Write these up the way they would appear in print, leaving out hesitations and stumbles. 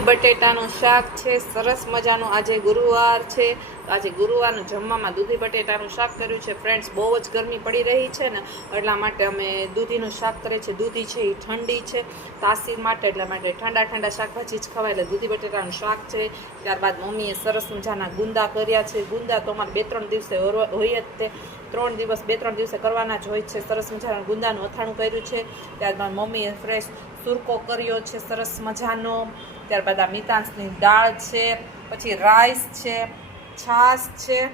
બટેટાનું શાક છે, સરસ મજાનું. આજે ગુરુવાર છે, તો આજે ગુરુવારનું જમવામાં દૂધી બટેટાનું શાક કર્યું છે. ફ્રેન્ડ્સ, બહુ જ ગરમી પડી રહી છે ને, એટલા માટે અમે દૂધીનું શાક કરીએ છીએ. દૂધી છે એ ઠંડી છે તાસીર માટે, એટલા માટે ઠંડા ઠંડા શાકભાજી જ ખવાય, એટલે દૂધી બટેટાનું શાક છે. ત્યારબાદ મમ્મીએ સરસ મજાના ગુંદા કર્યા છે. ગુંદા તો અમારે 2-3 દિવસે હોય જ તે 2-3 દિવસે કરવાના જ હોય છે. સરસ મજાનું ગુંદાનું અથાણું કર્યું છે. ત્યારબાદ મમ્મીએ ફ્રેશ સુરકો કર્યો છે સરસ મજાનો. ત્યારબાદ આ મિતાંશની દાળ છે, પછી રાઈસ છે, છાશ છે,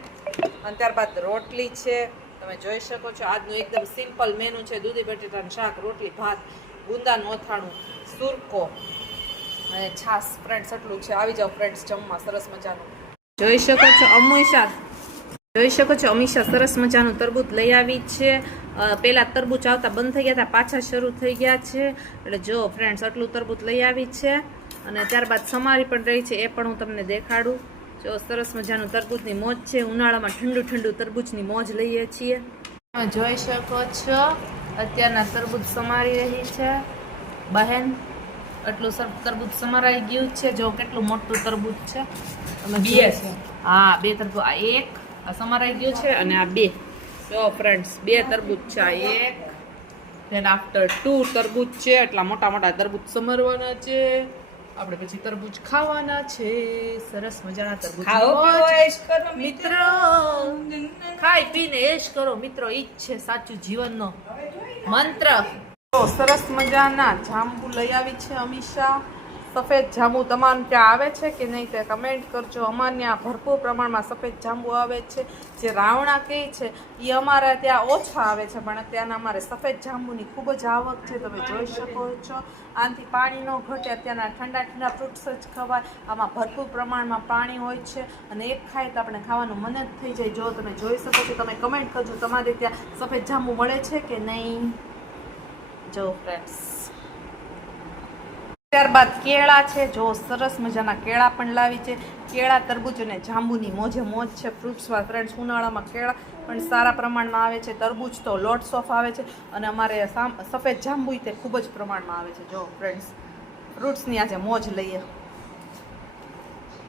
અને ત્યારબાદ રોટલી છે. તમે જોઈ શકો છો આજનું એકદમ સિમ્પલ મેનુ છે. દૂધી બટેટાનું શાક, રોટલી, ભાત, ગુંદાનું અથાણું, સુરકો અને છાશ. ફ્રેન્ડ્સ, એટલું છે. આવી જાઓ ફ્રેન્ડ્સ જમવા સરસ મજાનું. જોઈ શકો છો અમીષા સરસ મજાનું તરબૂચ લઈ આવી છે. પહેલા તરબૂચ આવતા બંધ થઈ ગયા હતા, પાછા શરૂ થઈ ગયા છે. એટલે જો ફ્રેન્ડ્સ, આટલું તરબૂચ લઈ આવી છે. અને ત્યારબાદ સમારી પણ રહી છે, એ પણ હું તમને દેખાડું. જો સરસ મજાનું તરબૂચની મોજ છે. ઉનાળામાં ઠંડુ ઠંડુ તરબૂચની મોજ લઈએ છીએ. તમે જોઈ શકો છો અત્યારના તરબૂચ સમારી રહી છે બહેન. એટલું તરબૂચ સમારાઈ ગયું છે. જો કેટલું મોટું તરબૂચ છે. તમે હા, 2 તરબૂચ, આ 1 આ સમારાઈ ગયું છે અને આ 2. જો ફ્રેન્ડ્સ, 2 તરબૂચ છે. આ 1 ધેન આફ્ટર 2 તરબૂચ છે. એટલા મોટા મોટા તરબૂચ સમારવાના છે. આપણે પછી તરબૂચ ખાવાના છે. સરસ મજાના તરબૂચ ખાઓ મિત્રો, ખાઈ પીને એશ કરો મિત્રો. ઈ જ છે સાચું જીવનનો મંત્ર. તો સરસ મજાના જાંબુ લઈ આવી છે અમીષા. સફેદ જાંબુ તમારે ત્યાં આવે છે કે નહીં તે કમેન્ટ કરજો. અમારે ત્યાં ભરપૂર પ્રમાણમાં સફેદ જાંબુ આવે છે. જે રાવણા કહે છે એ અમારા ત્યાં ઓછા આવે છે, પણ અત્યારના અમારે સફેદ જાંબુની ખૂબ જ આવક છે. તમે જોઈ શકો છો. આનાથી પાણી ન ઘટે. અત્યારના ઠંડા ઠંડા ફ્રૂટ્સ જ ખવાય. આમાં ભરપૂર પ્રમાણમાં પાણી હોય છે, અને એક ખાય તો આપણે ખાવાનું મન જ થઈ જાય. જો તમે જોઈ શકો છો. તમે કમેન્ટ કરજો તમારે ત્યાં સફેદ જાંબુ મળે છે કે નહીં. જો ફ્રેન્ડ્સ, ત્યારબાદ કેળા છે. જો સરસ મજાના કેળા પણ લાવી છે. કેળા, તરબૂચ અને જાંબુની મોજે મોજ છે ફ્રૂટ્સમાં. ફ્રેન્ડ્સ, ઉનાળામાં કેળા પણ સારા પ્રમાણમાં આવે છે. તરબૂચ તો લોટ્સ ઓફ આવે છે, અને અમારે સફેદ જાંબુ તે ખૂબ જ પ્રમાણમાં આવે છે. જો ફ્રેન્ડ્સ, ફ્રૂટ્સની આજે મોજ લઈએ.